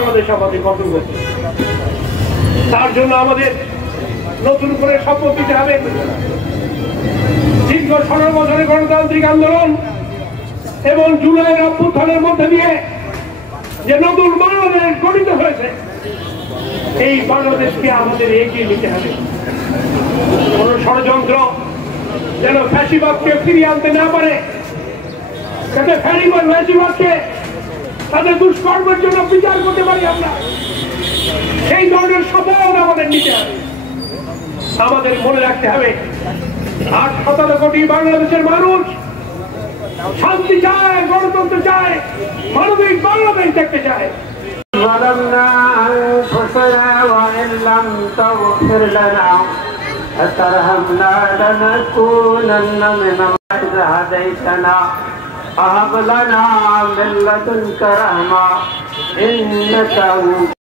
বাংলাদেশ আমাদের গঠন করতে। তার জন্য আমাদের নতুন করে শপথ নিতে হবে। দীর্ঘ ১৬ বছরের গণতান্ত্রিক আন্দোলন এবং জুলাইয়ের অভ্যুত্থানের মধ্যে দিয়ে যে নতুন বাংলাদেশ গঠিত হয়েছে, এই বাংলাদেশকে আমাদের এগিয়ে নিতে হবে। কোন ষড়যন্ত্র যেন ফ্যাসিবাদকে ফিরিয়ে আনতে না পারে, যাতে ফ্যাসিবাদকে তাদের দুষ্কর্মের জন্য বিচার করতে পারি আমরা, সেই ধরনের শপথ আমাদের নিতে হবে। আমাদের মনে রাখতে হবে ৮-১৭ কোটি বাংলাদেশের মানুষ শান্তি চায়, গণতন্ত্র চায়, মানবিক বাংলাদেশ দেখতে চায়। ظلمنا أنفسنا وإن لم تغفر لنا وترحمنا لنكونن من الذين هديتنا وهب لنا من لدنك رحمة إنك